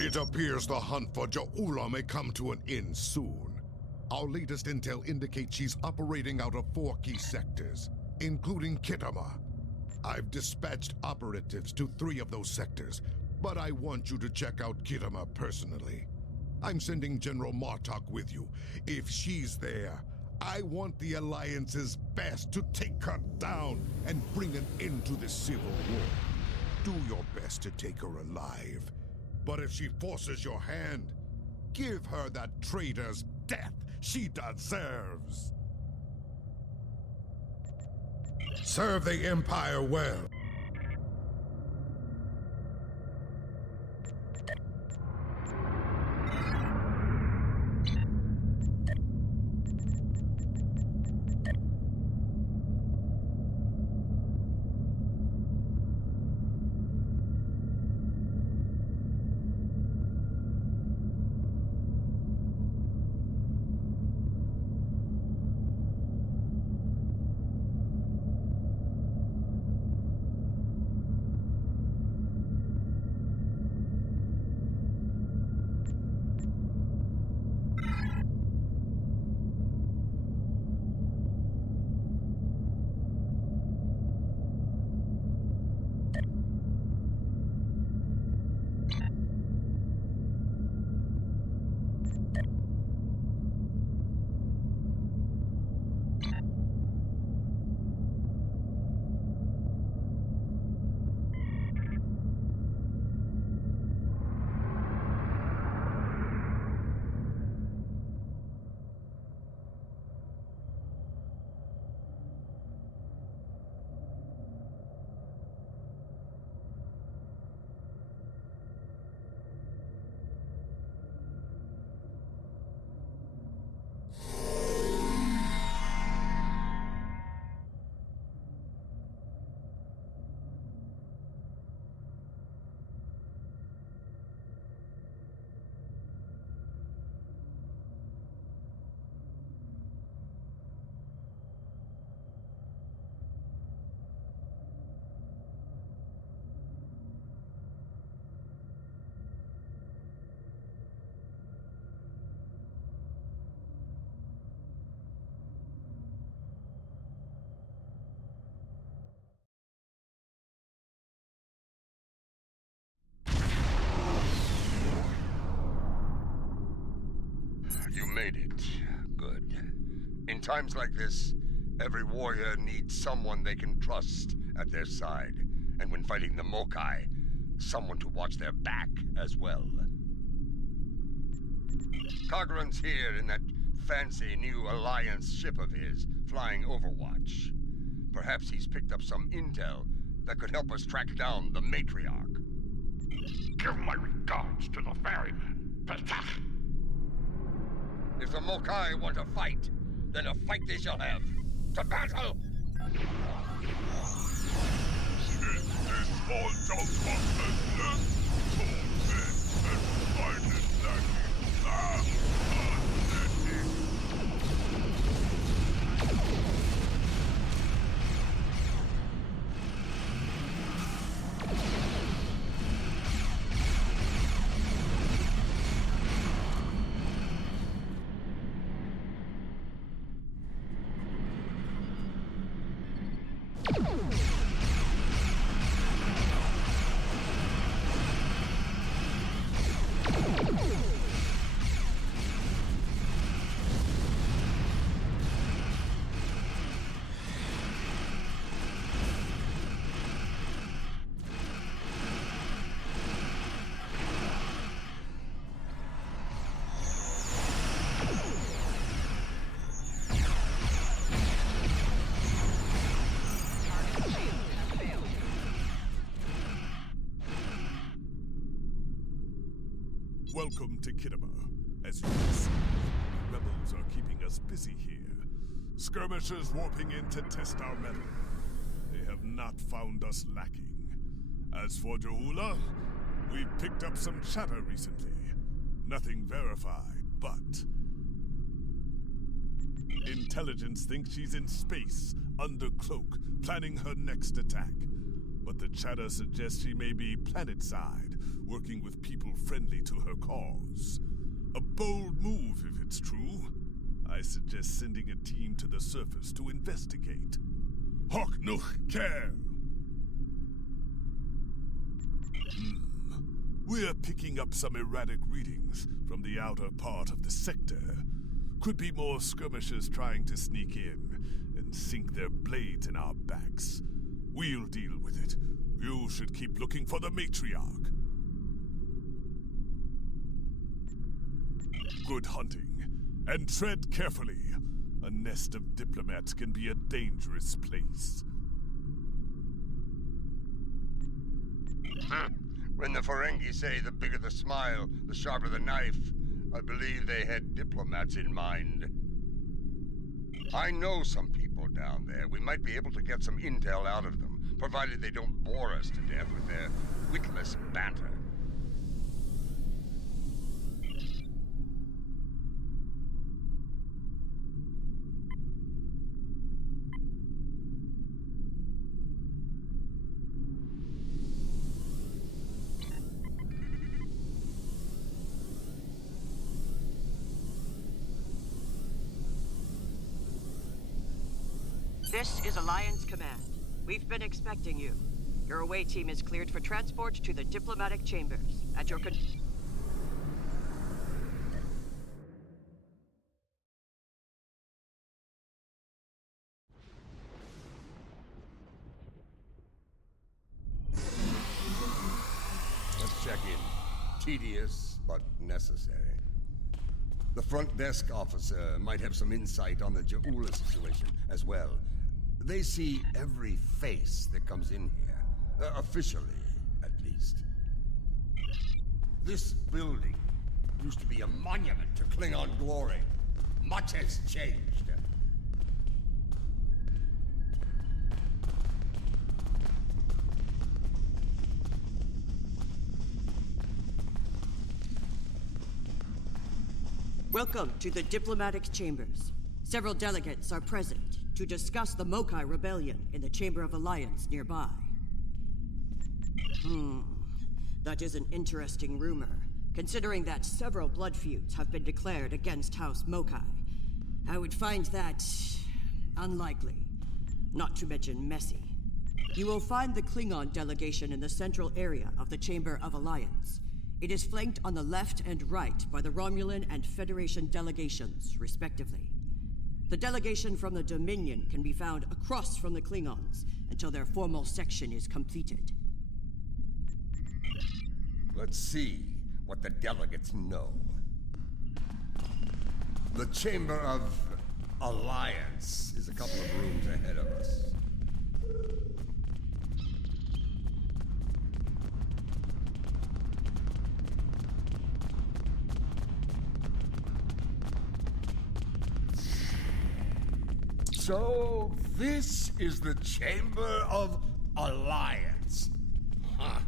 It appears the hunt for Joula may come to an end soon. Our latest intel indicates she's operating out of 4 key sectors, including Khitomer. I've dispatched operatives to 3 of those sectors, but I want you to check out Khitomer personally. I'm sending General Martok with you. If she's there, I want the Alliance's best to take her down and bring an end to this civil war. Do your best to take her alive. But if she forces your hand, give her that traitor's death she deserves. Serve the Empire well. You made it. Good. In times like this, every warrior needs someone they can trust at their side. And when fighting the Mokai, someone to watch their back as well. Kagran's here in that fancy new Alliance ship of his, flying Overwatch. Perhaps he's picked up some intel that could help us track down the Matriarch. Give my regards to the ferryman, Petach. If the Mokai want to fight, then a fight they shall have. To battle! Is this all Jalpa's so and fighting lacking? Welcome to Khitomer. As you can see, the rebels are keeping us busy here. Skirmishers warping in to test our mettle. They have not found us lacking. As for Joula, we've picked up some chatter recently. Nothing verified, but intelligence thinks she's in space, under cloak, planning her next attack. But but the chatter suggests she may be planet-side, working with people friendly to her cause. A bold move if it's true. I suggest sending a team to the surface to investigate. Hock noch care! We're picking up some erratic readings from the outer part of the sector. Could be more skirmishers trying to sneak in and sink their blades in our backs. We'll deal with it. You should keep looking for the matriarch. Good hunting. And tread carefully. A nest of diplomats can be a dangerous place. When the Ferengi say the bigger the smile, the sharper the knife, I believe they had diplomats in mind. I know some people down there. We might be able to get some intel out of them, provided they don't bore us to death with their witless banter. This is Alliance Command. We've been expecting you. Your away team is cleared for transport to the diplomatic chambers. At your Let's check in. Tedious, but necessary. The front desk officer might have some insight on the Ja'ula situation as well. They see every face that comes in here. Officially, at least. This building used to be a monument to Klingon glory. Much has changed. Welcome to the diplomatic chambers. Several delegates are present to discuss the Mokai rebellion in the Chamber of Alliance nearby. That is an interesting rumor, considering that several blood feuds have been declared against House Mokai. I would find that unlikely, not to mention messy. You will find the Klingon delegation in the central area of the Chamber of Alliance. It is flanked on the left and right by the Romulan and Federation delegations, respectively. The delegation from the Dominion can be found across from the Klingons until their formal section is completed. Let's see what the delegates know. The Chamber of Alliance is a couple of rooms ahead of us. So, this is the Chamber of Alliance. Huh.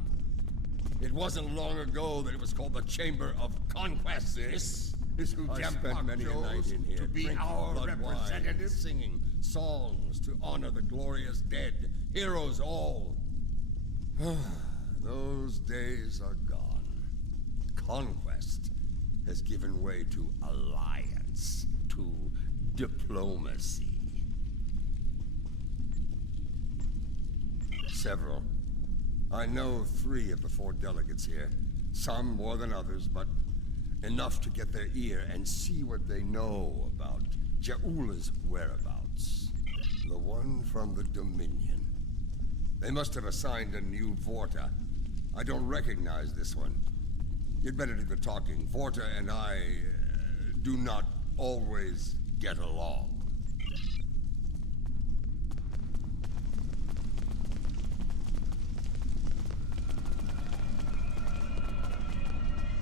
It wasn't long ago that it was called the Chamber of Conquest. This is who I spent many a night in here to be drinking our blood wine, representative, singing songs to honor the glorious dead, heroes all. Those days are gone. Conquest has given way to alliance, to diplomacy. Several. I know 3 of the 4 delegates here. Some more than others, but enough to get their ear and see what they know about Ja'ula's whereabouts. The one from the Dominion. They must have assigned a new Vorta. I don't recognize this one. You'd better do the talking. Vorta and I do not always get along.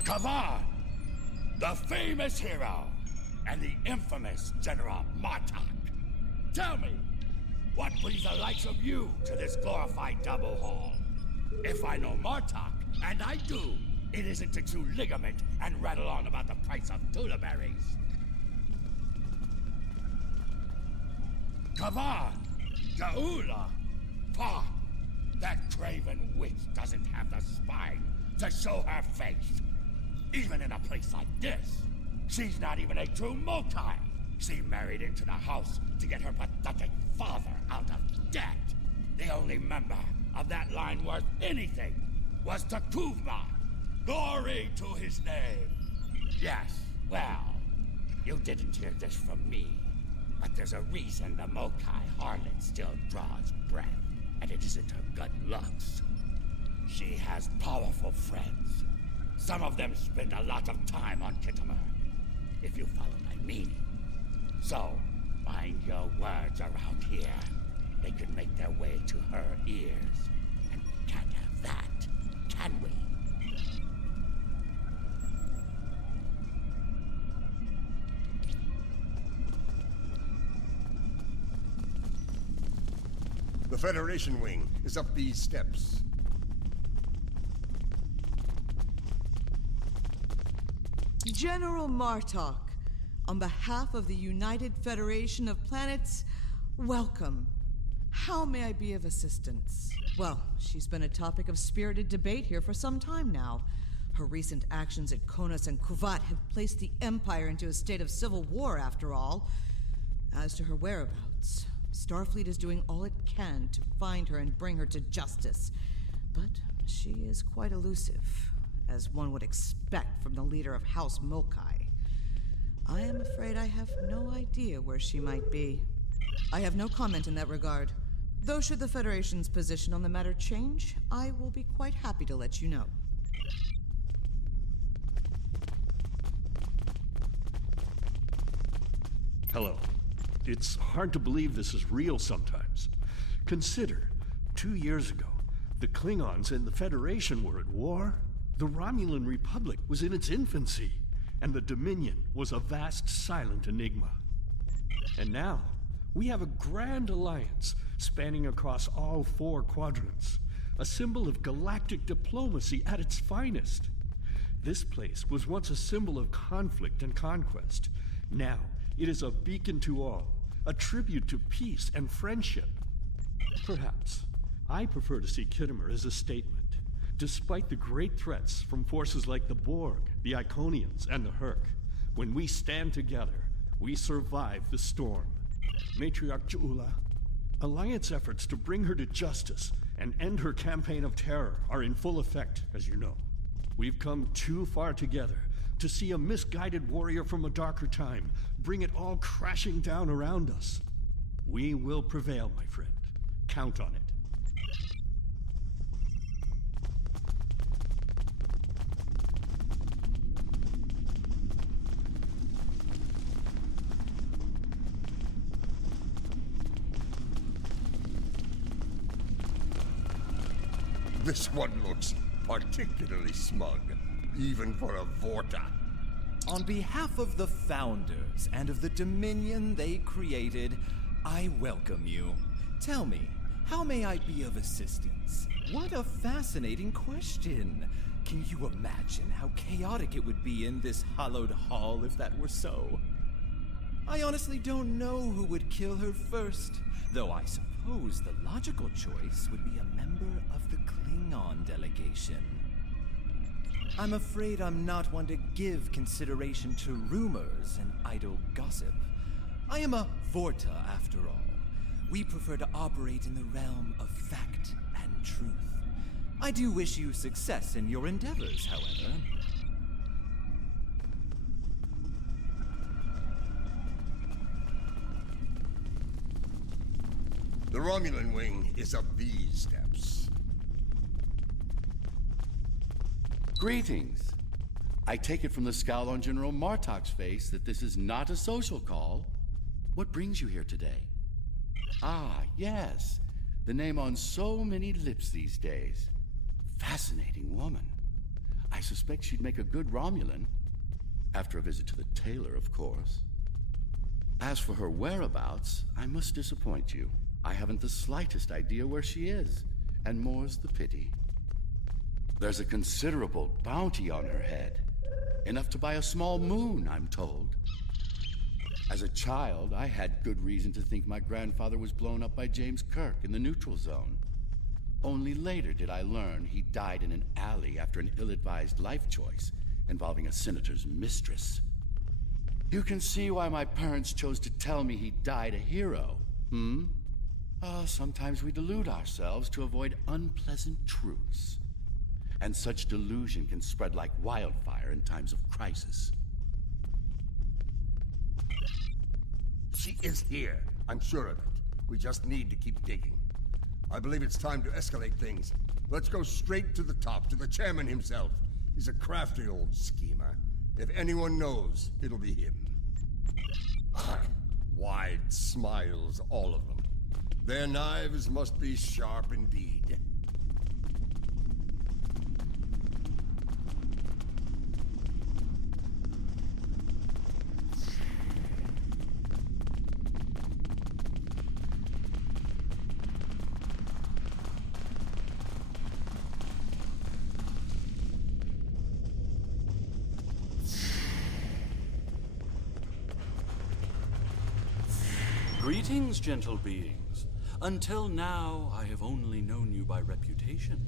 Kavan, the famous hero, and the infamous General Martok. Tell me, what brings the likes of you to this glorified double hall? If I know Martok, and I do, it isn't to chew ligament and rattle on about the price of tula berries. Kavan, Ja'ula, Pa, That craven witch doesn't have the spine to show her face. Even in a place like this, she's not even a true Mokai. She married into the house to get her pathetic father out of debt. The only member of that line worth anything was Takuvma. Glory to his name. Yes, well, you didn't hear this from me, but there's a reason the Mokai harlot still draws breath, and it isn't her good looks. She has powerful friends. Some of them spend a lot of time on Khitomer, if you follow my meaning. So, mind your words around here. They could make their way to her ears. And we can't have that, can we? The Federation wing is up these steps. General Martok, on behalf of the United Federation of Planets, welcome. How may I be of assistance? Well, she's been a topic of spirited debate here for some time now. Her recent actions at Konos and Kuvat have placed the Empire into a state of civil war, after all. As to her whereabouts, Starfleet is doing all it can to find her and bring her to justice. But she is quite elusive, as one would expect from the leader of House Mokai. I am afraid I have no idea where she might be. I have no comment in that regard. Though should the Federation's position on the matter change, I will be quite happy to let you know. Hello. It's hard to believe this is real sometimes. Consider, 2 years ago, the Klingons and the Federation were at war. The Romulan Republic was in its infancy, and the Dominion was a vast silent enigma. And now, we have a grand alliance spanning across all 4 quadrants, a symbol of galactic diplomacy at its finest. This place was once a symbol of conflict and conquest. Now, it is a beacon to all, a tribute to peace and friendship. Perhaps, I prefer to see Khitomer as a statement. Despite the great threats from forces like the Borg, the Iconians, and the Herc, when we stand together, we survive the storm. Matriarch Ju'ula, Alliance efforts to bring her to justice and end her campaign of terror are in full effect, as you know. We've come too far together to see a misguided warrior from a darker time bring it all crashing down around us. We will prevail, my friend. Count on it. This one looks particularly smug, even for a Vorta. On behalf of the Founders and of the Dominion they created, I welcome you. Tell me, how may I be of assistance? What a fascinating question. Can you imagine how chaotic it would be in this hallowed hall if that were so? I honestly don't know who would kill her first, though I suppose the logical choice would be a member of the Klingon delegation. I'm afraid I'm not one to give consideration to rumors and idle gossip. I am a Vorta, after all. We prefer to operate in the realm of fact and truth. I do wish you success in your endeavors, however. The Romulan wing is up these steps. Greetings. I take it from the scowl on General Martok's face that this is not a social call. What brings you here today? Ah, yes. The name on so many lips these days. Fascinating woman. I suspect she'd make a good Romulan. After a visit to the tailor, of course. As for her whereabouts, I must disappoint you. I haven't the slightest idea where she is, and more's the pity. There's a considerable bounty on her head. Enough to buy a small moon, I'm told. As a child, I had good reason to think my grandfather was blown up by James Kirk in the neutral zone. Only later did I learn he died in an alley after an ill-advised life choice involving a senator's mistress. You can see why my parents chose to tell me he died a hero, hmm? Sometimes we delude ourselves to avoid unpleasant truths. And such delusion can spread like wildfire in times of crisis. She is here. I'm sure of it. We just need to keep digging. I believe it's time to escalate things. Let's go straight to the top, to the chairman himself. He's a crafty old schemer. If anyone knows, it'll be him. Wide smiles, all of them. Their knives must be sharp indeed. Greetings, gentle beings. Until now, I have only known you by reputation.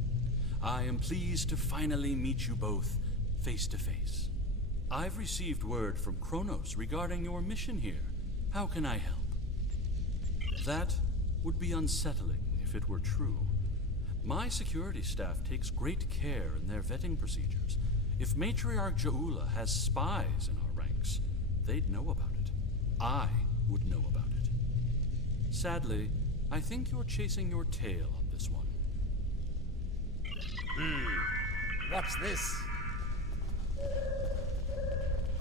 I am pleased to finally meet you both face to face. I've received word from Kronos regarding your mission here. How can I help? That would be unsettling if it were true. My security staff takes great care in their vetting procedures. If Matriarch Jaula has spies in our ranks, they'd know about it. I would know about it. Sadly, I think you're chasing your tail on this one. What's this?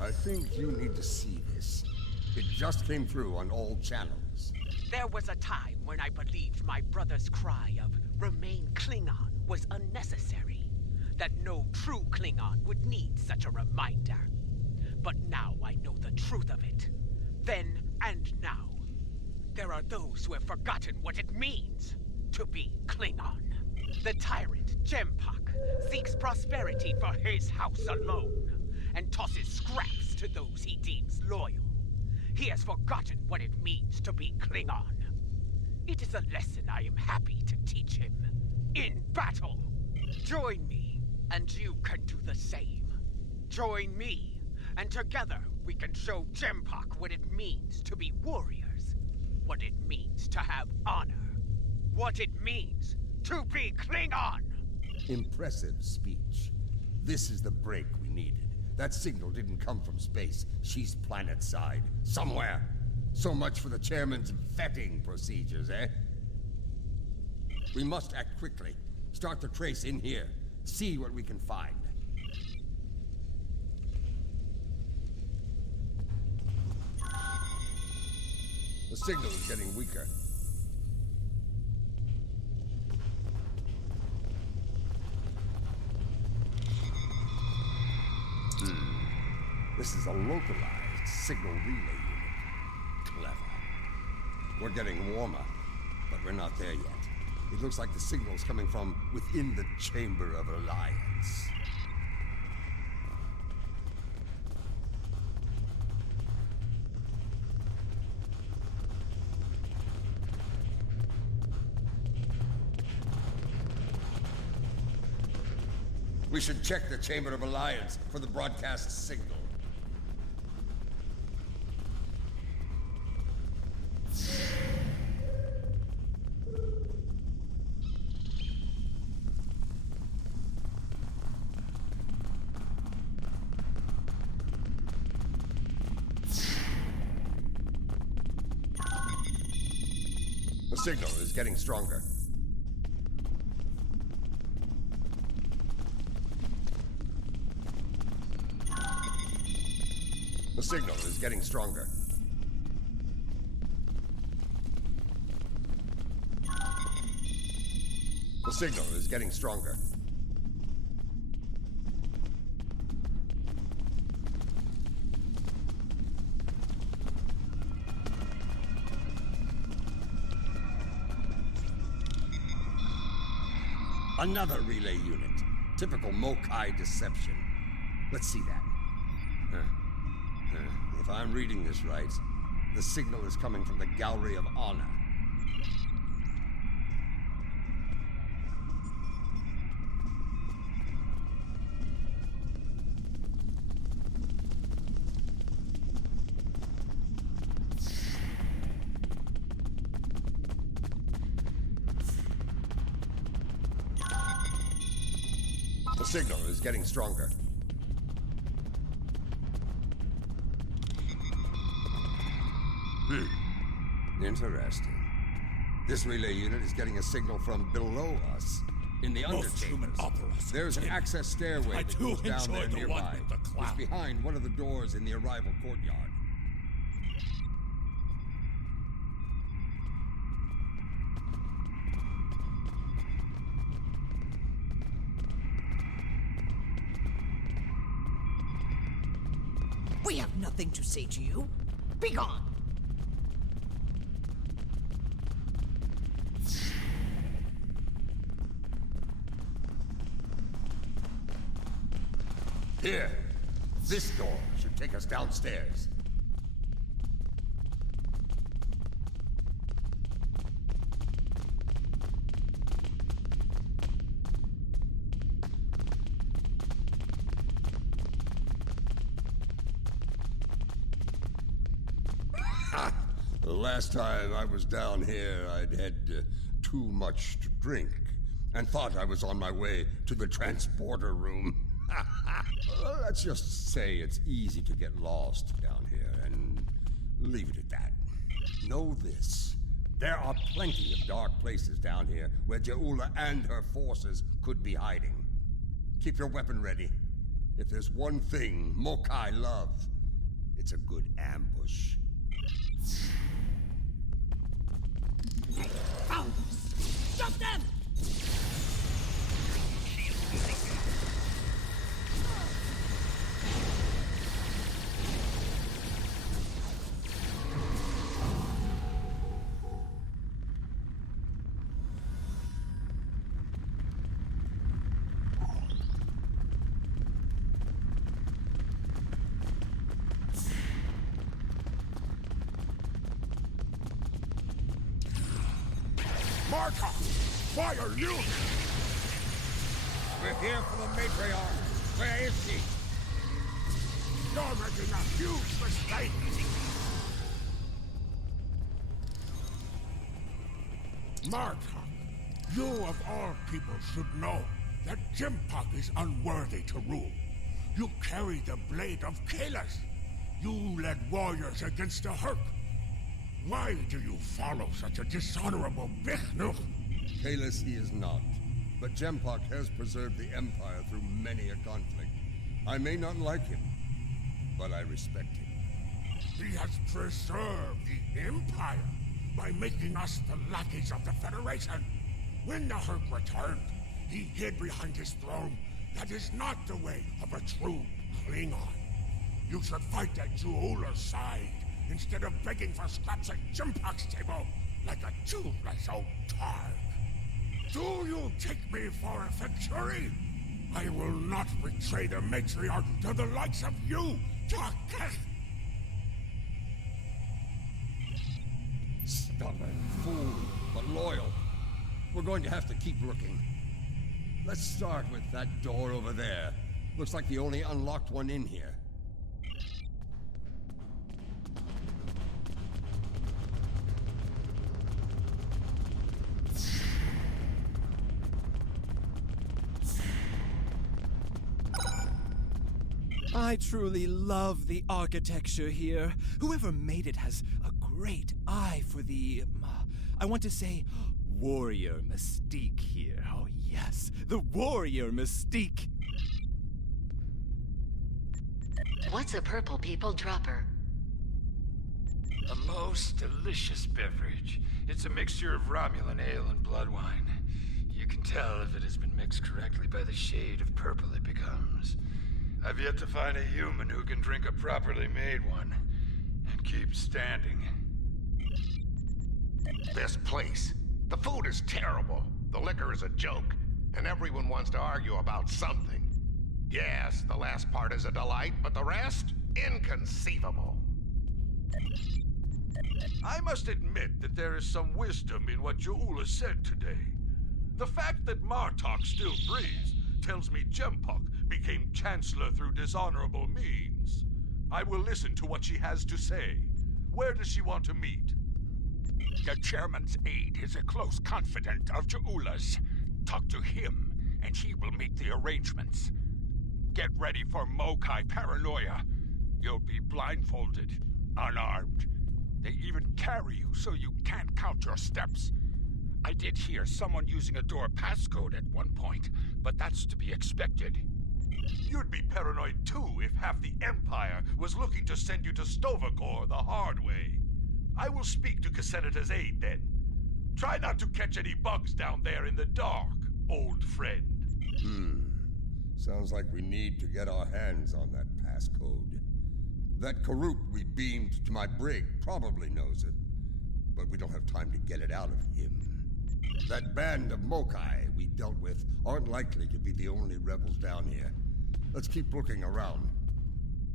I think you need to see this. It just came through on all channels. There was a time when I believed my brother's cry of "Remain Klingon" was unnecessary. That no true Klingon would need such a reminder. But now I know the truth of it. Then and now. There are those who have forgotten what it means to be Klingon. The tyrant, Jempak, seeks prosperity for his house alone, and tosses scraps to those he deems loyal. He has forgotten what it means to be Klingon. It is a lesson I am happy to teach him. In battle! Join me, and you can do the same. Join me, and together we can show Jempak what it means to be warriors. What it means to have honor. What it means to be Klingon! Impressive speech. This is the break we needed. That signal didn't come from space. She's planet-side. Somewhere. So much for the chairman's vetting procedures, eh? We must act quickly. Start the trace in here. See what we can find. The signal is getting weaker. This is a localized signal relay unit. Clever. We're getting warmer, but we're not there yet. It looks like the signal's coming from within the Chamber of Alliance. We should check the Chamber of Alliance for the broadcast signal. The signal is getting stronger. The signal is getting stronger. The signal is getting stronger. Another relay unit. Typical Mokai deception. Let's see that. If I'm reading this right, the signal is coming from the Gallery of Honor. signal is getting stronger. Interesting. This relay unit is getting a signal from below us, in the Human underchambers. operas. There's an access stairway I that do goes down enjoy there the nearby. one with the clown. It's behind one of the doors in the arrival courtyard. We have nothing to say to you. Be gone! Here, this door should take us downstairs. The last time I was down here, I'd had too much to drink and thought I was on my way to the transporter room. Let's just say it's easy to get lost down here and leave it at that. Know this. There are plenty of dark places down here where Je'ula and her forces could be hiding. Keep your weapon ready. If there's one thing Mokai love, it's a good ambush. Found us! Stop them! Marta! Why are you? We're here for the matriarch. Where is she? You're making a huge mistake! Marta, you of all people should know that Jimpak is unworthy to rule. You carry the blade of Kalis. You led warriors against the Herc. Why do you follow such a dishonorable Bichnuch? Kalis he is not, but Jempak has preserved the Empire through many a conflict. I may not like him, but I respect him. He has preserved the Empire by making us the lackeys of the Federation. When the Herc returned, he hid behind his throne. That is not the way of a true Klingon. You should fight at Je'ula's side, instead of begging for scraps at Jimpak's table like a toothless old targ. Do you take me for a victory? I will not betray the matriarch to the likes of you, Tarketh! Stubborn fool, but loyal. We're going to have to keep looking. Let's start with that door over there. Looks like the only unlocked one in here. I truly love the architecture here. Whoever made it has a great eye for the, I want to say, warrior mystique here. Oh yes, the warrior mystique. What's a purple people dropper? A most delicious beverage. It's a mixture of Romulan ale and blood wine. You can tell if it has been mixed correctly by the shade of purple it becomes. I've yet to find a human who can drink a properly made one and keep standing. This place. The food is terrible. The liquor is a joke. And everyone wants to argue about something. Yes, the last part is a delight, but the rest? Inconceivable. I must admit that there is some wisdom in what Je'ula said today. The fact that Martok still breathes tells me Jempak became Chancellor through dishonorable means. I will listen to what she has to say. Where does she want to meet? The Chairman's aide is a close confidant of Je'ula's. Talk to him, and he will make the arrangements. Get ready for Mokai paranoia. You'll be blindfolded, unarmed. They even carry you so you can't count your steps. I did hear someone using a door passcode at one point, but that's to be expected. You'd be paranoid too if half the Empire was looking to send you to Stovacor the hard way. I will speak to Casenata's aide then. Try not to catch any bugs down there in the dark, old friend. Sounds like we need to get our hands on that passcode. That Karuk we beamed to my brig probably knows it, but we don't have time to get it out of him. That band of Mokai we dealt with aren't likely to be the only rebels down here. Let's keep looking around.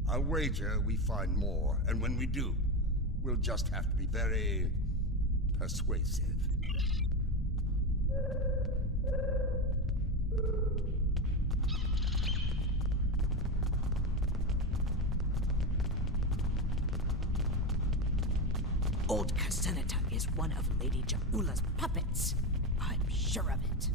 I'll wager we find more, and when we do, we'll just have to be very persuasive. Old Casenata is one of Lady Jaula's puppets. I'm sure of it.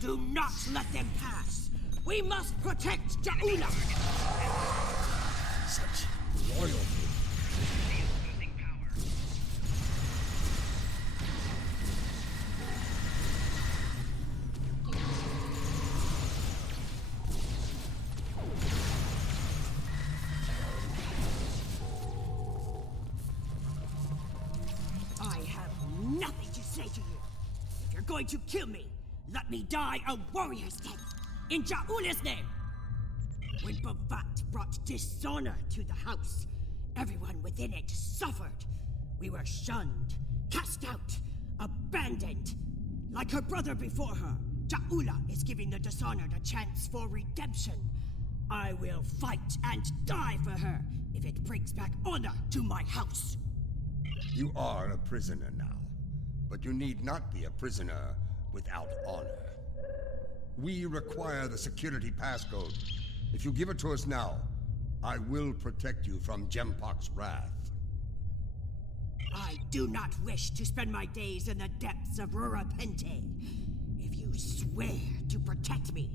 Do not let them pass! We must protect Jaula! Such loyalty. I have nothing to say to you. If you're going to kill me, let me die a warrior's death, in Jaula's name! When Bavat brought dishonor to the house, everyone within it suffered. We were shunned, cast out, abandoned. Like her brother before her, Jaula is giving the dishonored a chance for redemption. I will fight and die for her if it brings back honor to my house. You are a prisoner now, but you need not be a prisoner without honor. We require the security passcode. If you give it to us now, I will protect you from Gempok's wrath. I do not wish to spend my days in the depths of Rurapente. If you swear to protect me,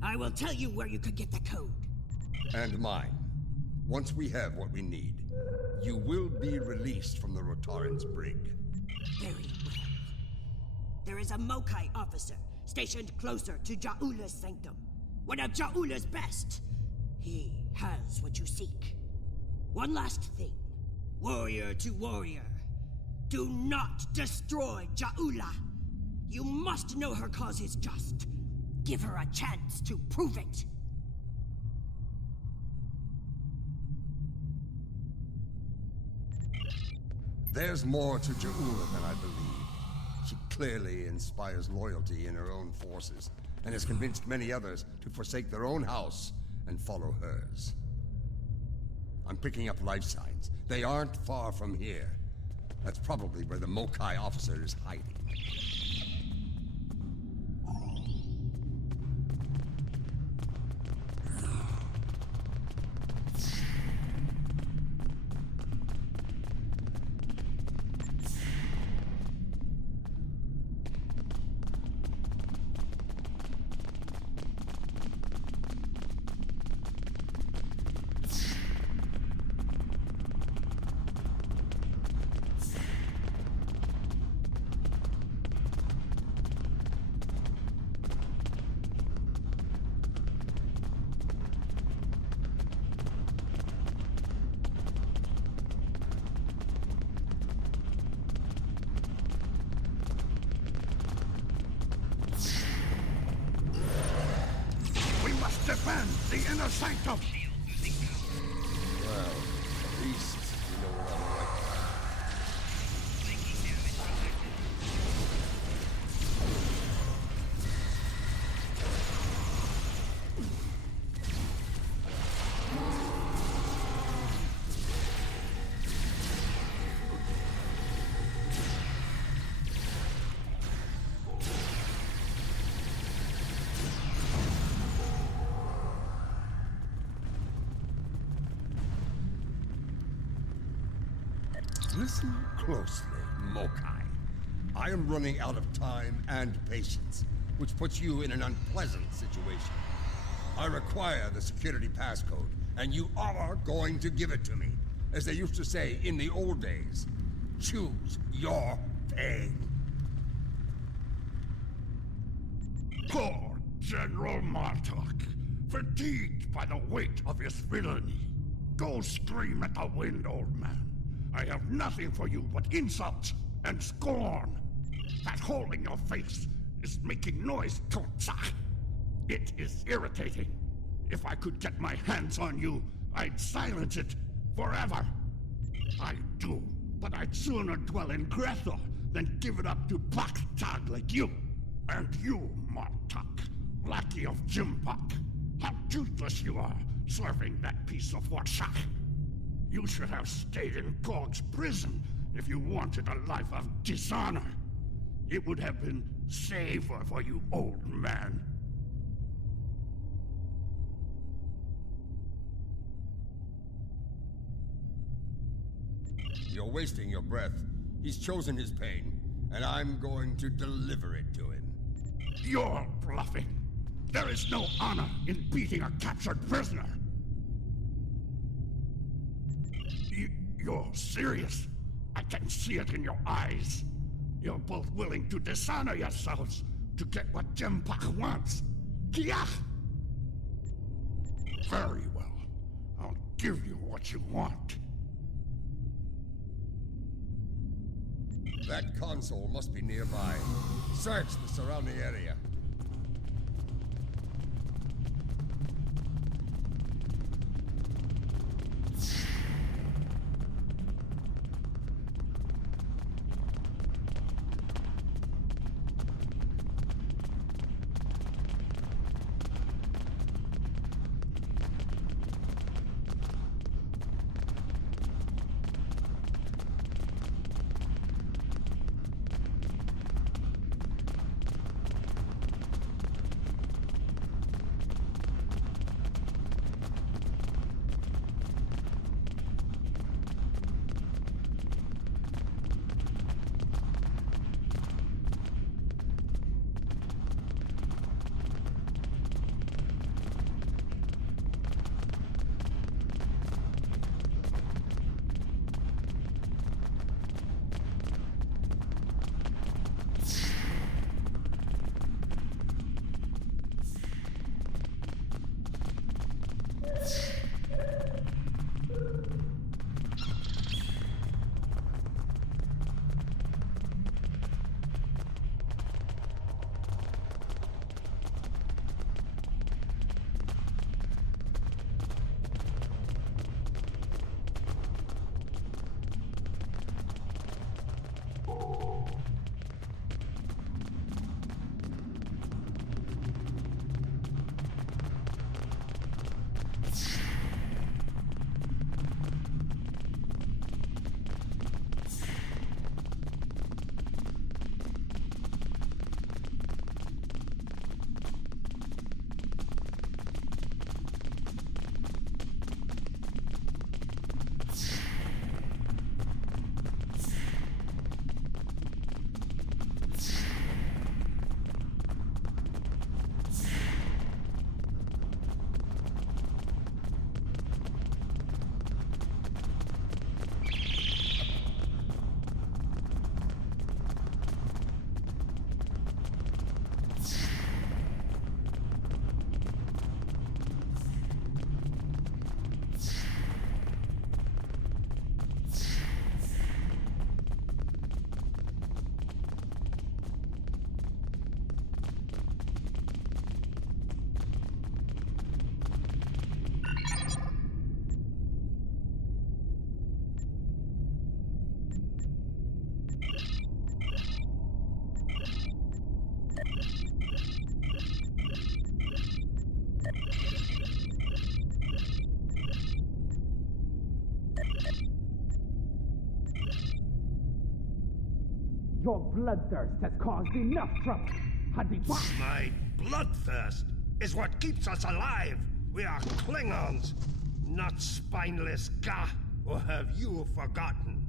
I will tell you where you could get the code. And mine. Once we have what we need, you will be released from the Rotaran's brig. Very well. There is a Mokai officer stationed closer to Jaula's sanctum. One of Jaula's best. He has what you seek. One last thing. Warrior to warrior. Do not destroy Jaula. You must know her cause is just. Give her a chance to prove it. There's more to Jaula than I believe. She clearly inspires loyalty in her own forces, and has convinced many others to forsake their own house and follow hers. I'm picking up life signs. They aren't far from here. That's probably where the Mokai officer is hiding. Defend the inner sanctum! Well, at least we know we're on the right path. Listen closely, Mokai. I am running out of time and patience, which puts you in an unpleasant situation. I require the security passcode, and you are going to give it to me. As they used to say in the old days, choose your pain. Poor General Martok, fatigued by the weight of his villainy. Go scream at the wind, old man. I have nothing for you but insults and scorn. That hole in your face is making noise, Totsa. It is irritating. If I could get my hands on you, I'd silence it forever. I do, but I'd sooner dwell in Grethel than give it up to Baktag like you. And you, Martok, lackey of Jimbok. How toothless you are, serving that piece of Warshak. You should have stayed in Gog's prison if you wanted a life of dishonor. It would have been safer for you, old man. You're wasting your breath. He's chosen his pain, and I'm going to deliver it to him. You're bluffing. There is no honor in beating a captured prisoner. You're serious. I can see it in your eyes. You're both willing to dishonor yourselves to get what Jimpak wants. Kiach! Very well. I'll give you what you want. That console must be nearby. Search the surrounding area. Your bloodthirst has caused enough trouble. My bloodthirst is what keeps us alive. We are Klingons, not spineless Gah. Or have you forgotten?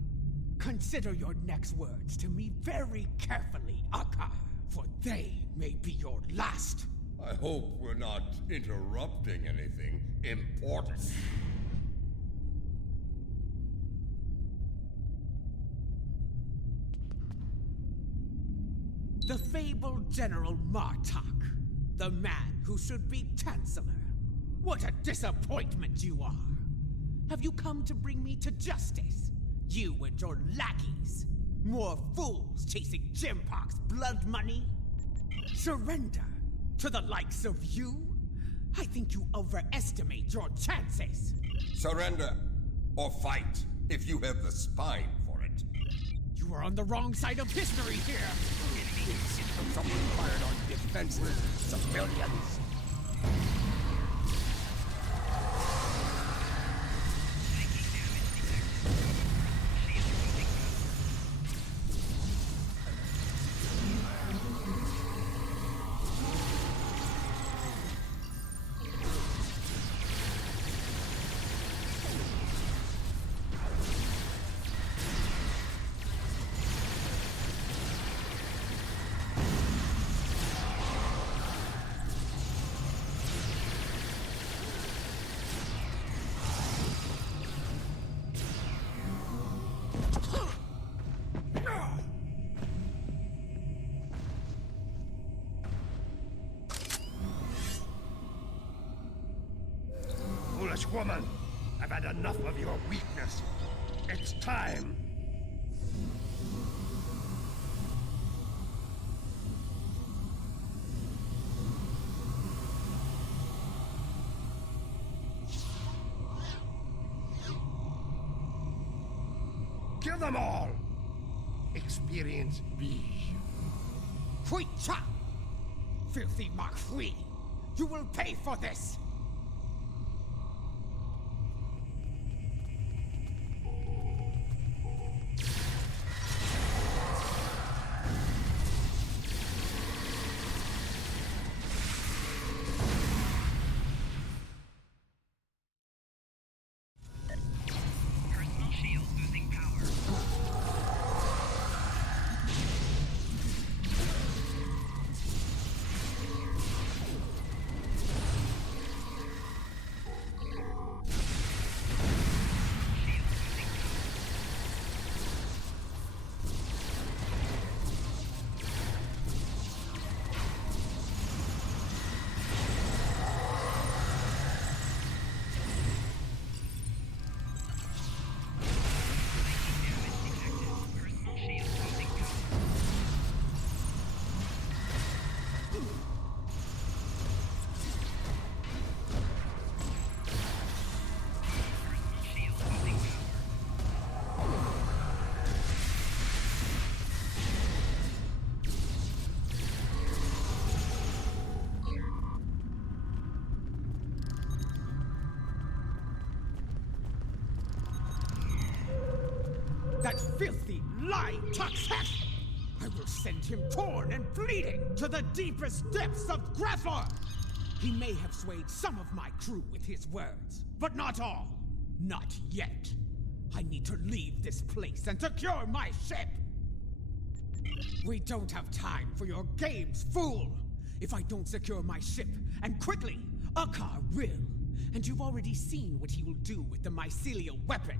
Consider your next words to me very carefully, Akka, for they may be your last. I hope we're not interrupting anything important. The fabled General Martok, the man who should be Chancellor. What a disappointment you are! Have you come to bring me to justice? You and your lackeys? More fools chasing Jimpock's blood money? Surrender to the likes of you? I think you overestimate your chances. Surrender or fight if you have the spine for it. You are on the wrong side of history here. Someone fired on defenseless civilians. Foolish woman! I've had enough of your weakness. It's time! Kill them all! Experience B. Hui Cha! Filthy Marquis! You will pay for this! That filthy, lying Tuxhead! I will send him torn and bleeding to the deepest depths of Grathor! He may have swayed some of my crew with his words, but not all. Not yet. I need to leave this place and secure my ship! We don't have time for your games, fool! If I don't secure my ship, and quickly, Akar will. And you've already seen what he will do with the mycelial weapon.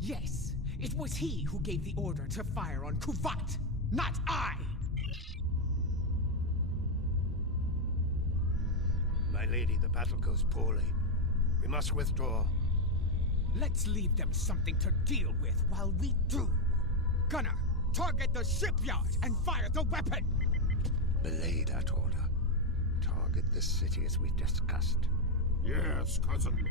Yes, it was he who gave the order to fire on Kuvat, not I! My lady, the battle goes poorly. We must withdraw. Let's leave them something to deal with while we do. Gunner, target the shipyard and fire the weapon! Belay that order. Target the city as we discussed. Yes, cousin.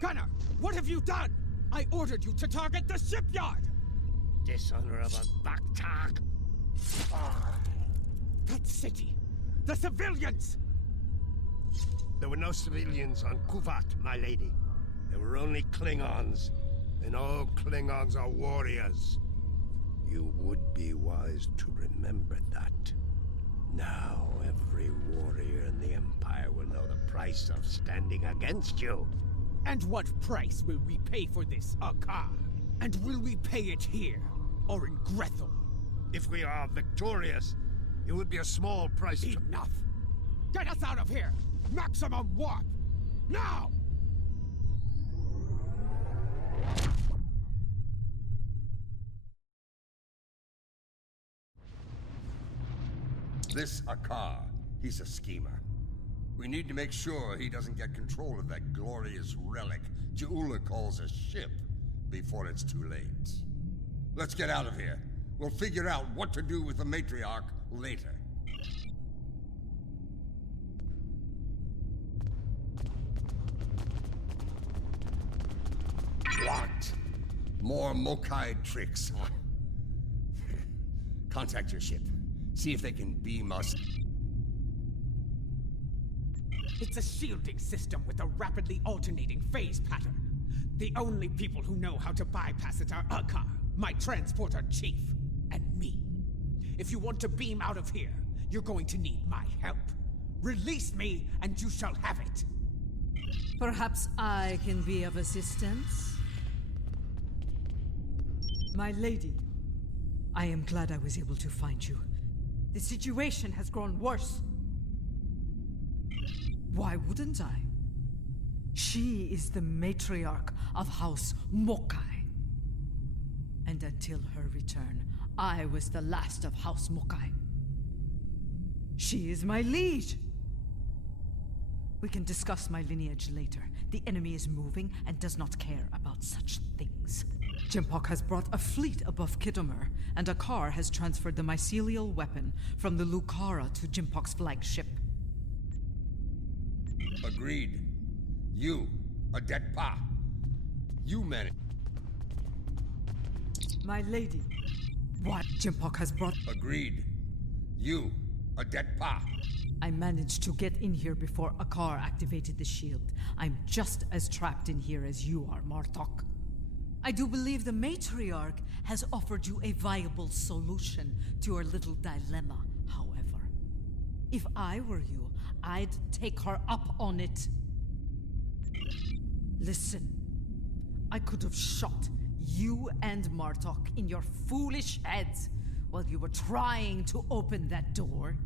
Gunner, what have you done? I ordered you to target the shipyard! Dishonorable Baktak! That city! The civilians! There were no civilians on Kuvat, my lady. There were only Klingons. And all Klingons are warriors. You would be wise to remember that. Now Every warrior in the Empire will know the price of standing against you. And what price will we pay for this, Akar? And will we pay it here, or in Grethel? If we are victorious, it would be a small price. Enough! Get us out of here! Maximum warp! Now! This Akar, he's a schemer. We need to make sure he doesn't get control of that glorious relic Ja'ula calls a ship before it's too late. Let's get out of here. We'll figure out what to do with the matriarch later. What? More Mokai tricks. Contact your ship. See if they can beam us. It's a shielding system with a rapidly alternating phase pattern. The only people who know how to bypass it are Akar, my transporter chief, and me. If you want to beam out of here, you're going to need my help. Release me, and you shall have it. Perhaps I can be of assistance? My lady, I am glad I was able to find you. The situation has grown worse. Why wouldn't I? She is the matriarch of House Mokai. And until her return, I was the last of House Mokai. She is my liege. We can discuss my lineage later. The enemy is moving and does not care about such things. Jimpok has brought a fleet above Khitomer, and Akar has transferred the mycelial weapon from the Lucara to Jimpok's flagship. Agreed. You, Adet Pa. You manage. My lady, what Jimpok has brought... Agreed. You, Adet Pa. I managed to get in here before Akar activated the shield. I'm just as trapped in here as you are, Martok. I do believe the matriarch has offered you a viable solution to your little dilemma, however. If I were you, I'd take her up on it. Listen, I could have shot you and Martok in your foolish heads while you were trying to open that door.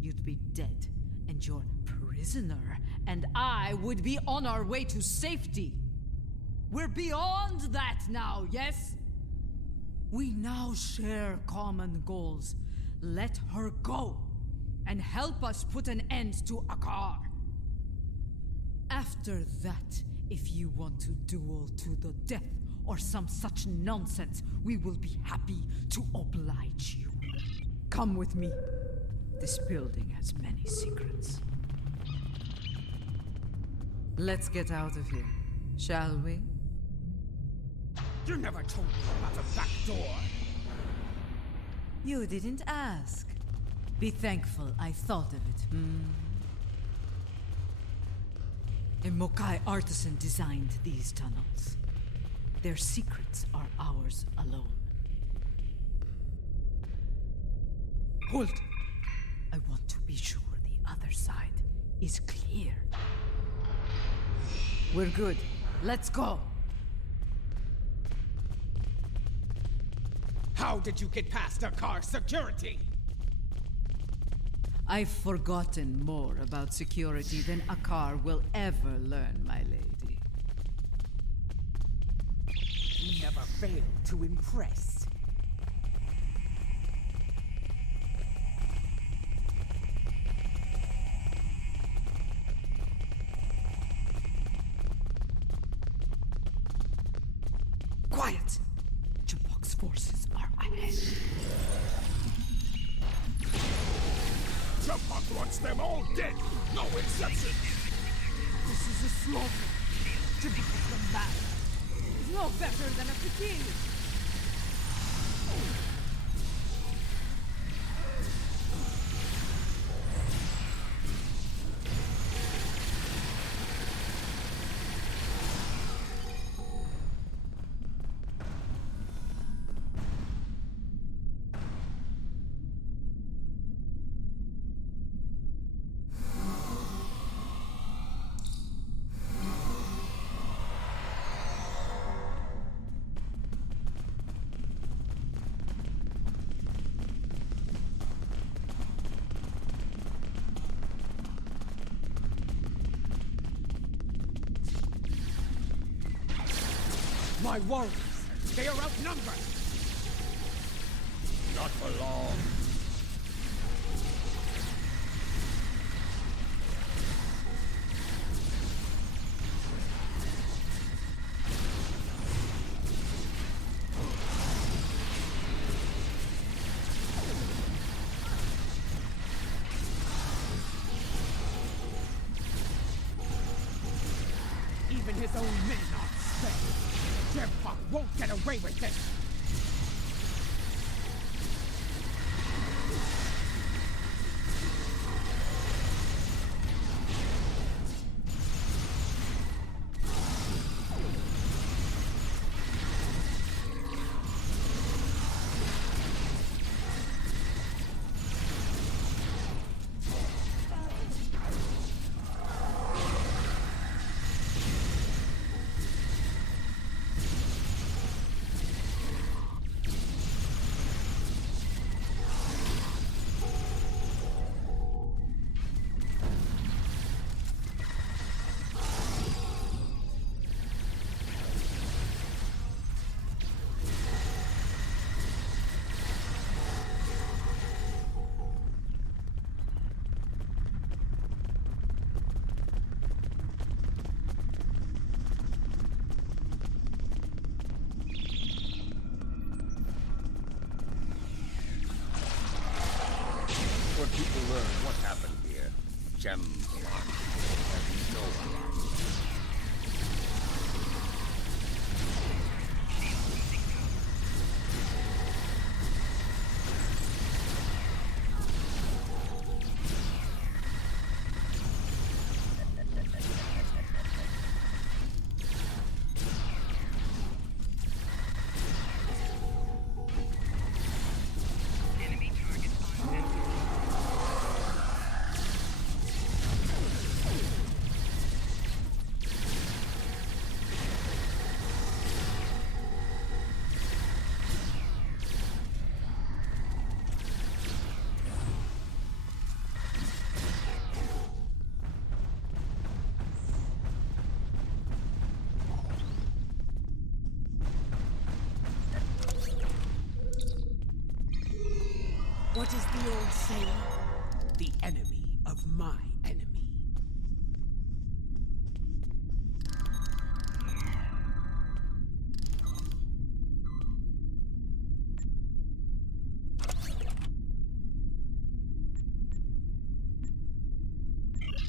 You'd be dead, and your prisoner and I would be on our way to safety. We're beyond that now, yes? We now share common goals. Let her go, and help us put an end to Akar. After that, if you want to duel to the death or some such nonsense, we will be happy to oblige you. Come with me. This building has many secrets. Let's get out of here, shall we? You never told me about a back door. You didn't ask. Be thankful I thought of it, A Mokai artisan designed these tunnels. Their secrets are ours alone. Hold! I want to be sure the other side is clear. We're good. Let's go! How did you get past Akar's security? I've forgotten more about security than Akar will ever learn, my lady. You never failed to impress. Quiet! Jimpok's forces are ahead. Jimpok wants them all dead! No exception! This is a slaughter. Jimpok has gone bad. He's no better than a fatigue. My warriors, they are outnumbered! Not for long. Even his own men are spared. Jempak won't get away with this! Where people learn what happened here. Jempak has no allies. What is the old saying? The enemy of my enemy.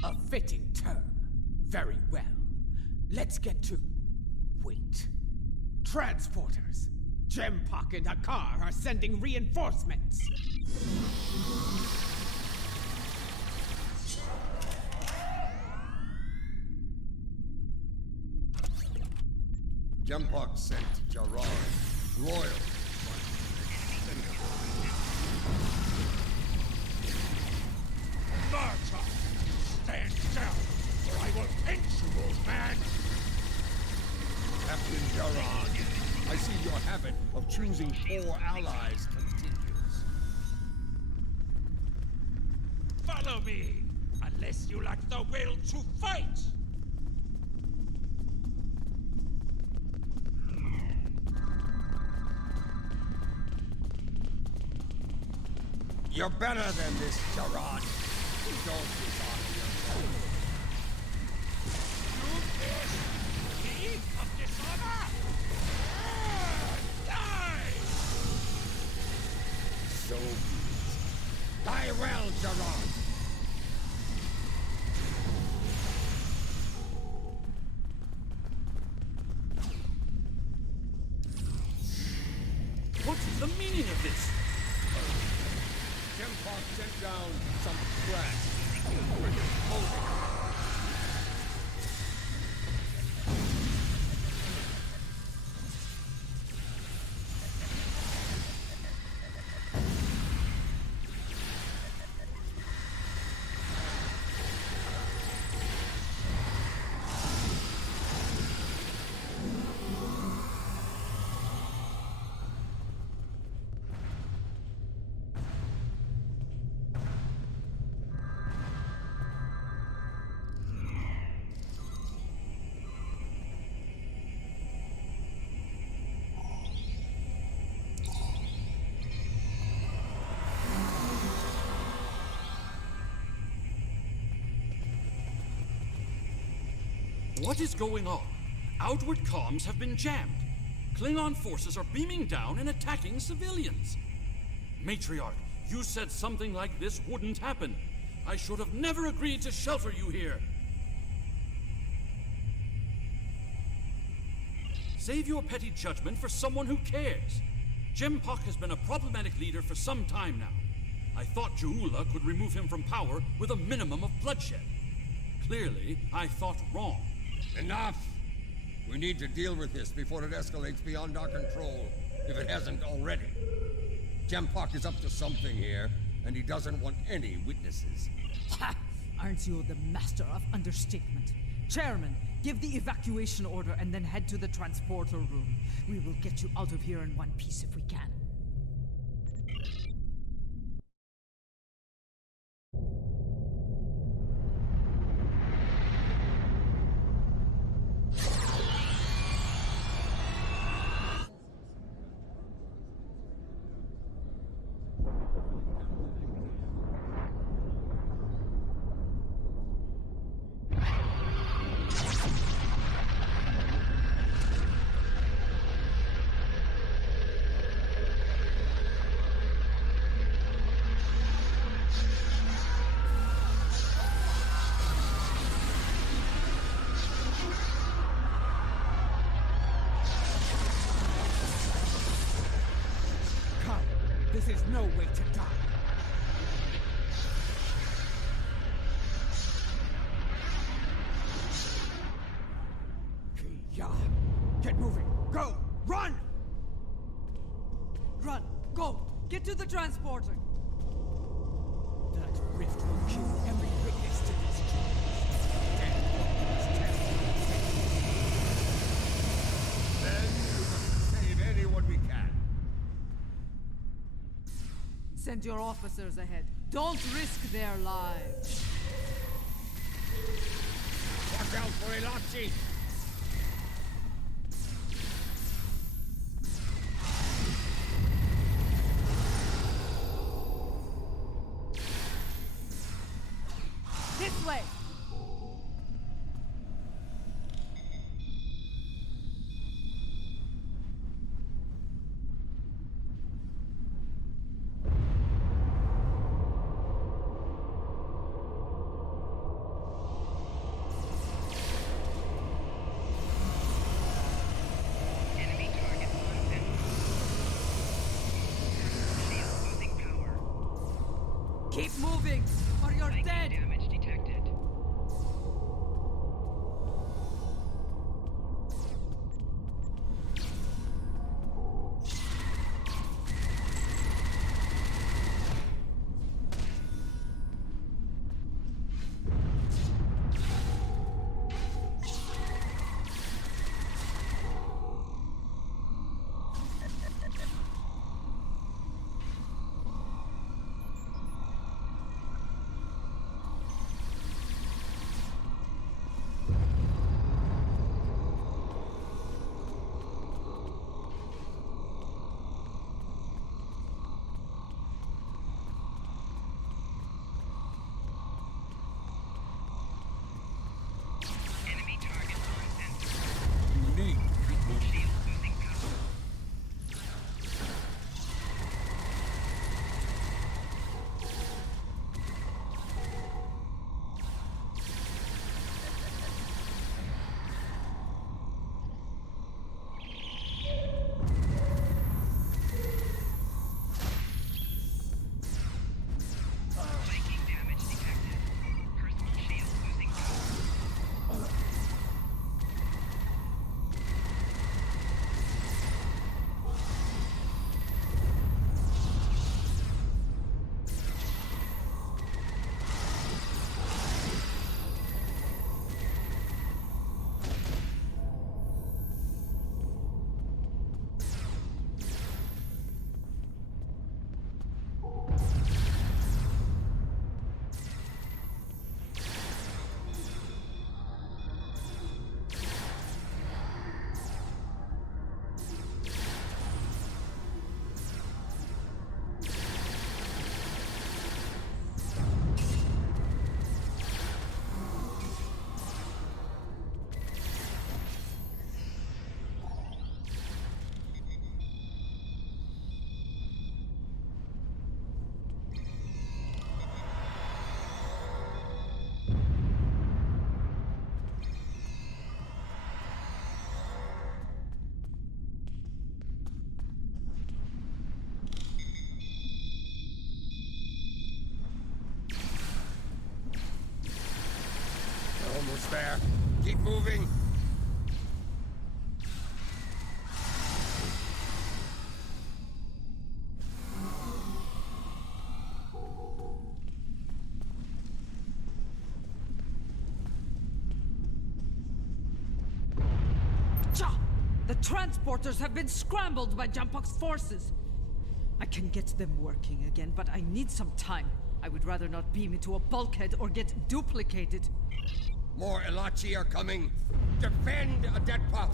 A fitting term. Very well. Let's get to... Wait. Transporters. Jempak and Hakar are sending reinforcements. Jempak sent Gerard, royal. Marta! Stand down, or I will pinch you, old man! Captain Gerard, I see your habit of choosing poor allies continues. Follow me, unless you lack the will to fight! You're better than this, Gerard. Don't dishonor yourself. You kiss me of dishonor? Die! So be it. Die well, Gerard. What is the meaning of this? Jempak sent down some trash. What is going on? Outward comms have been jammed. Klingon forces are beaming down and attacking civilians. Matriarch, you said something like this wouldn't happen. I should have never agreed to shelter you here. Save your petty judgment for someone who cares. Jempok has been a problematic leader for some time now. I thought Juula could remove him from power with a minimum of bloodshed. Clearly, I thought wrong. Enough! We need to deal with this before it escalates beyond our control, if it hasn't already. Jempok is up to something here, and he doesn't want any witnesses. Ha! Aren't you the master of understatement? Chairman, give the evacuation order and then head to the transporter room. We will get you out of here in one piece if we can. This is no way to die. Yeah. Get moving. Go. Run! Run! Go! Get to the transporter! That rift will kill every witness to this change. Then we must save anyone we can. Send your officers ahead. Don't risk their lives. Watch out for Elachi! This way! Keep moving, or you're dead! Damage detected. Keep moving. The transporters have been scrambled by Jampok's forces. I can get them working again, but I need some time. I would rather not beam into a bulkhead or get duplicated. More Elachi are coming. Defend Adetpa!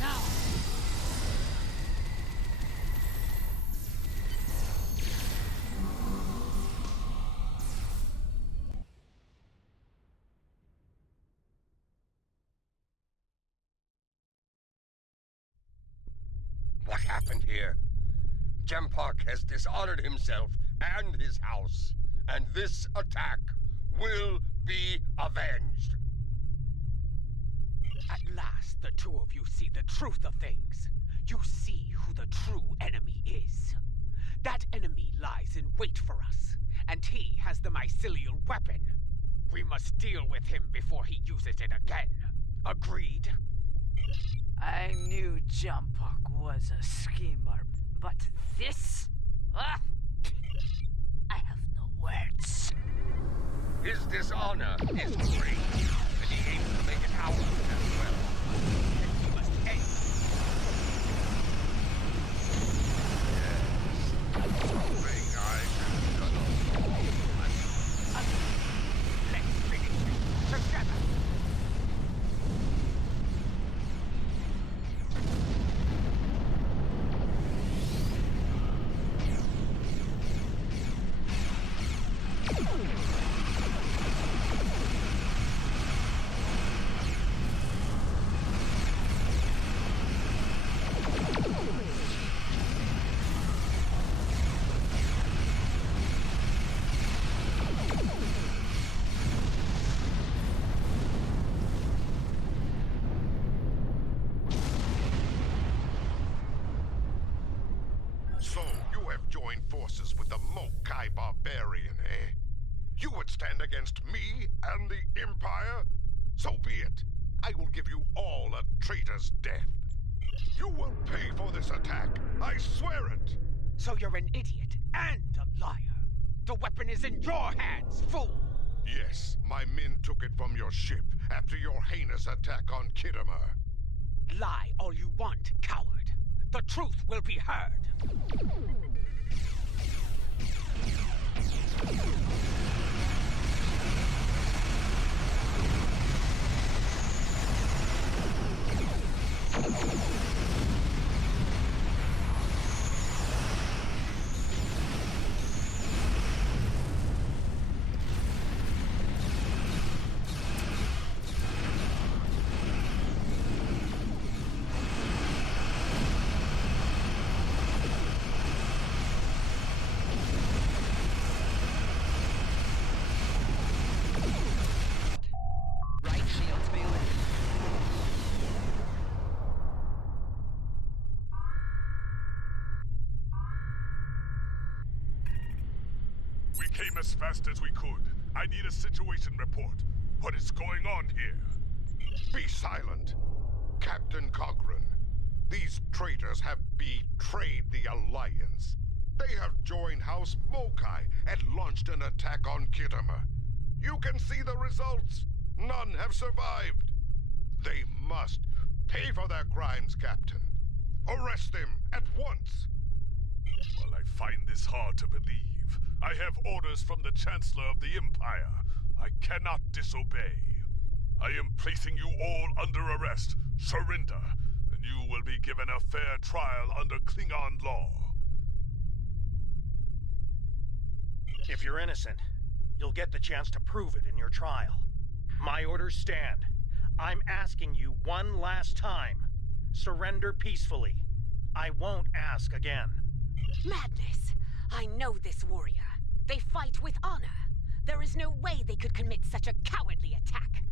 Now! What happened here? Jempok has dishonored himself and his house, and this attack will be avenged. At last, the two of you see the truth of things. You see who the true enemy is. That enemy lies in wait for us, and he has the mycelial weapon. We must deal with him before he uses it again. Agreed? I knew Jampok was a schemer, but this? Ah! I have no words. His dishonor is great, and he aims to make it ours as well. And he must end. Yes. Thing I should cut off. Let's finish it together. So, you have joined forces with the Mokai barbarian, eh? You would stand against me and the Empire? So be it. I will give you all a traitor's death. You will pay for this attack. I swear it. So you're an idiot and a liar. The weapon is in your hands, fool! Yes, my men took it from your ship after your heinous attack on Khitomer. Lie all you want, coward. The truth will be heard. We came as fast as we could. I need a situation report. What is going on here? Be silent. Captain Cochrane, these traitors have betrayed the Alliance. They have joined House Mokai and launched an attack on Khitomer. You can see the results. None have survived. They must pay for their crimes, Captain. Arrest them at once. Well, I find this hard to believe. I have orders from the Chancellor of the Empire. I cannot disobey. I am placing you all under arrest. Surrender, and you will be given a fair trial under Klingon law. If you're innocent, you'll get the chance to prove it in your trial. My orders stand. I'm asking you one last time. Surrender peacefully. I won't ask again. Madness! I know this warrior. They fight with honor. There is no way they could commit such a cowardly attack.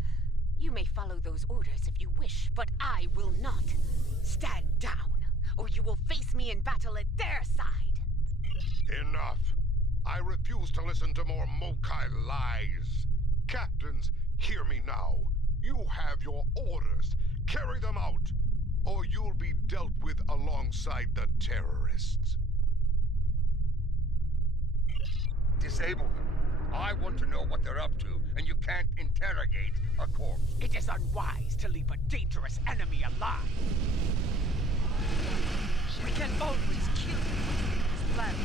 You may follow those orders if you wish, but I will not. Stand down, or you will face me in battle at their side. Enough. I refuse to listen to more Mokai lies. Captains, hear me now. You have your orders. Carry them out, or you'll be dealt with alongside the terrorists. Disable them. I want to know what they're up to, and you can't interrogate a corpse. It is unwise to leave a dangerous enemy alive. We can always kill him with his plans.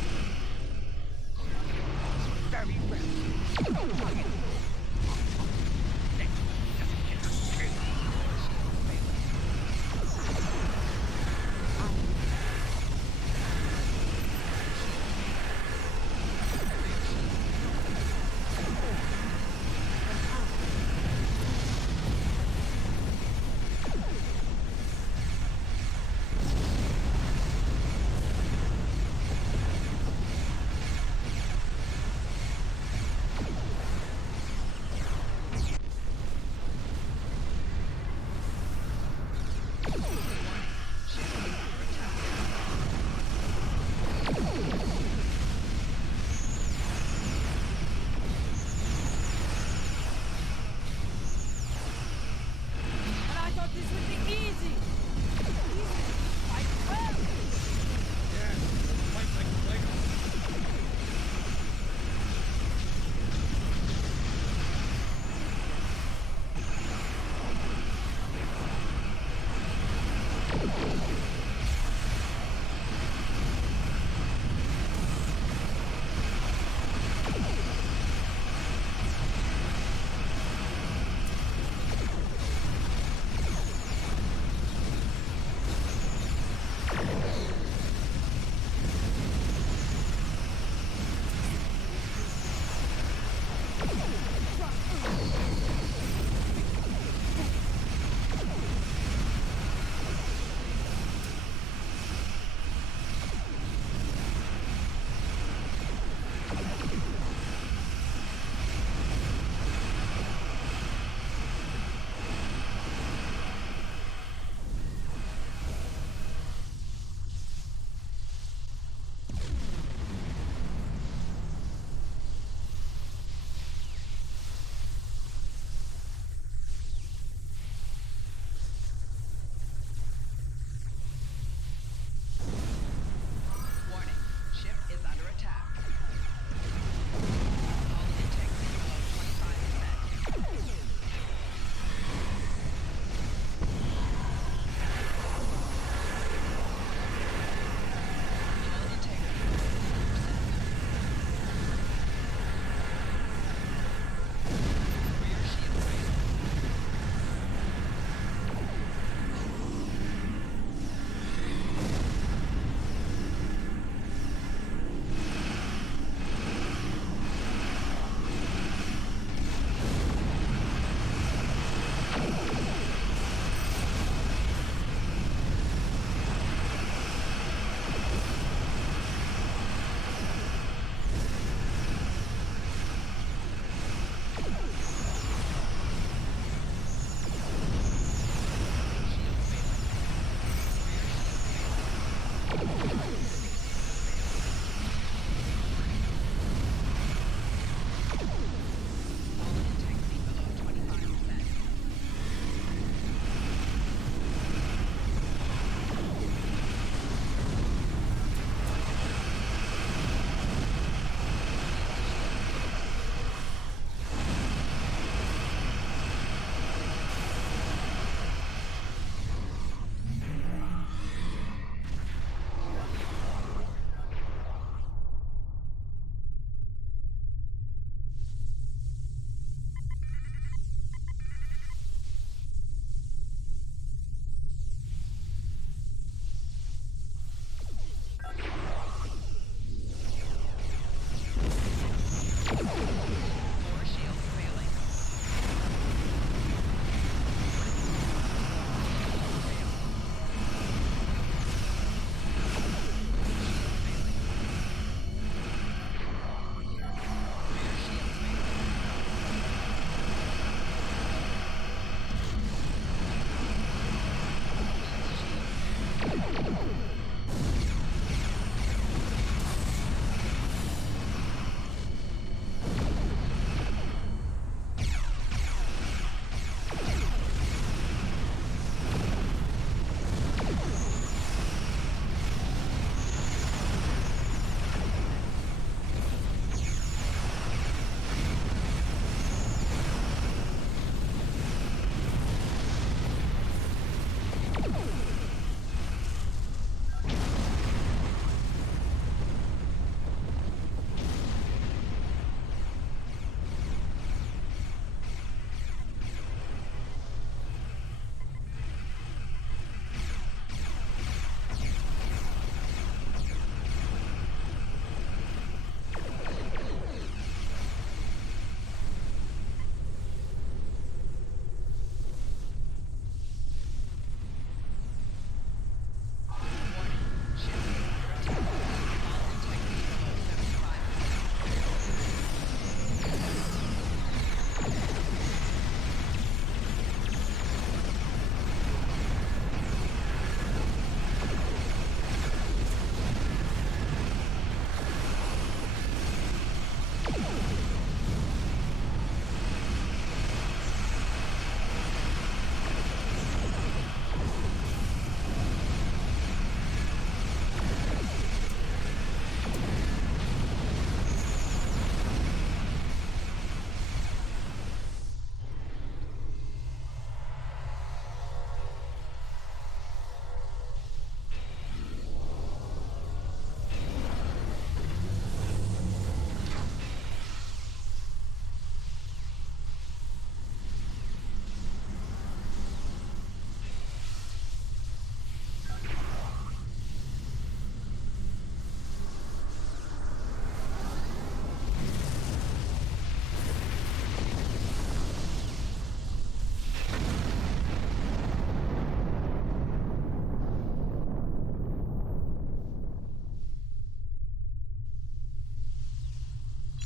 Very well.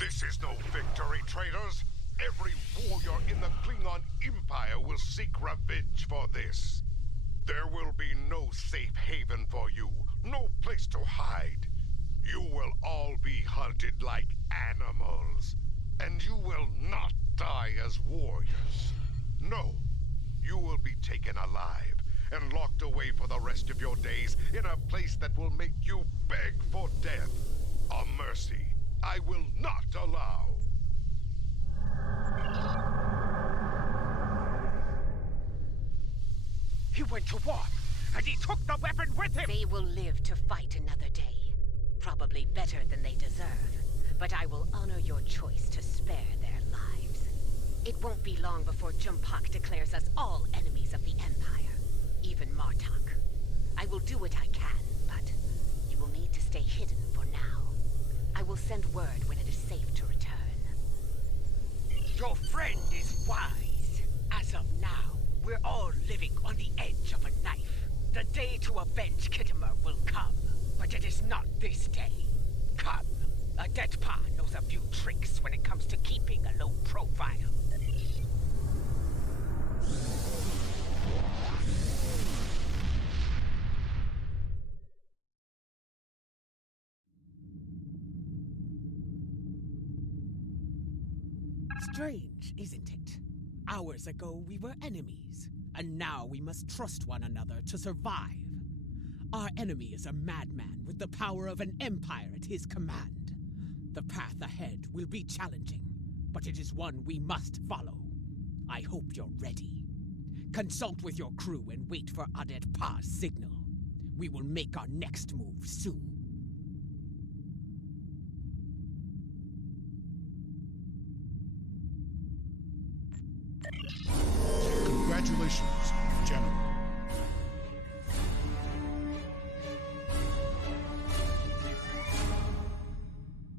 This is no victory, traitors. Every warrior in the Klingon Empire will seek revenge for this. There will be no safe haven for you, no place to hide. You will all be hunted like animals, and you will not die as warriors. No, you will be taken alive and locked away for the rest of your days in a place that will make you beg for death. A mercy I will not allow. He went to war, and he took the weapon with him! They will live to fight another day. Probably better than they deserve. But I will honor your choice to spare their lives. It won't be long before Jumpak declares us all enemies of the Empire. Even Martok. I will do what I can, but you will need to stay hidden for now. I will send word when it is safe to return. Your friend is wise. As of now, we're all living on the edge of a knife. The day to avenge Khitomer will come, but it is not this day. Come. A dead pa knows a few tricks when it comes to keeping a low profile. Strange, isn't it? Hours ago we were enemies, and now we must trust one another to survive. Our enemy is a madman with the power of an empire at his command. The path ahead will be challenging, but it is one we must follow. I hope you're ready. Consult with your crew and wait for Adet Pa's signal. We will make our next move soon. Congratulations, General.